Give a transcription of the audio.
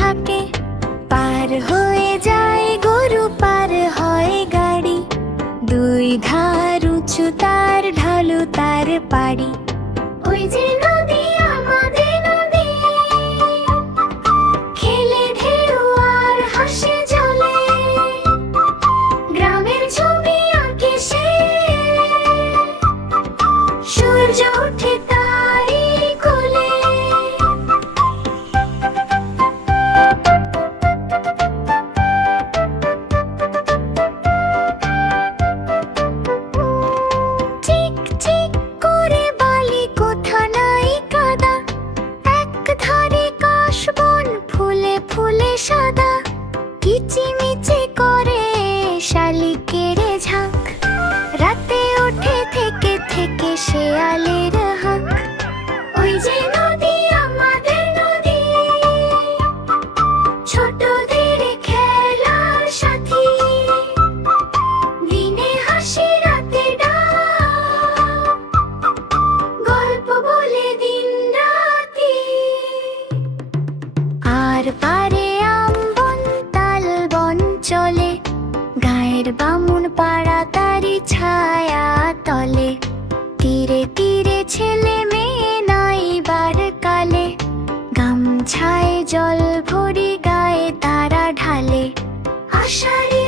থাকে। পার হয়ে যায় গরু, পার হয় গাড়ি, দুই ধার উঁচু তার, ঢালু তার পাড়ি। ওই যে নদী, আমাদের নদী, খেলে ঢেউ আর হাসে জলে, গ্রামের ছবি আঁকে সে, সূর্য ওঠে তারই কোলে। ঠিক ঠিক করে বালি, কোথা নাই কাদা, এক ধারে কাশবন ফুলে ফুলে সাদা, কিচিমিচি করে শালিকের ঝাঁক, রাতে ওঠে থেকে থেকে শেয়ালের হাঁক। ওই যে নদী, আমাদের নদী, ছোটদের খেলার সাথী, দিনে হাসি রাতে ডাক, গল্প বলে দিন রাতি। আর পারে আমবন তাল বন চলে, গায়ের বামুন পাড়া তারি ছায়া তলে, তীরে তীরে ছেলে মেয়ে নাইবার কালে, গামছায় জল ভরি গায়ে তারা ঢালে, আষাঢ়ে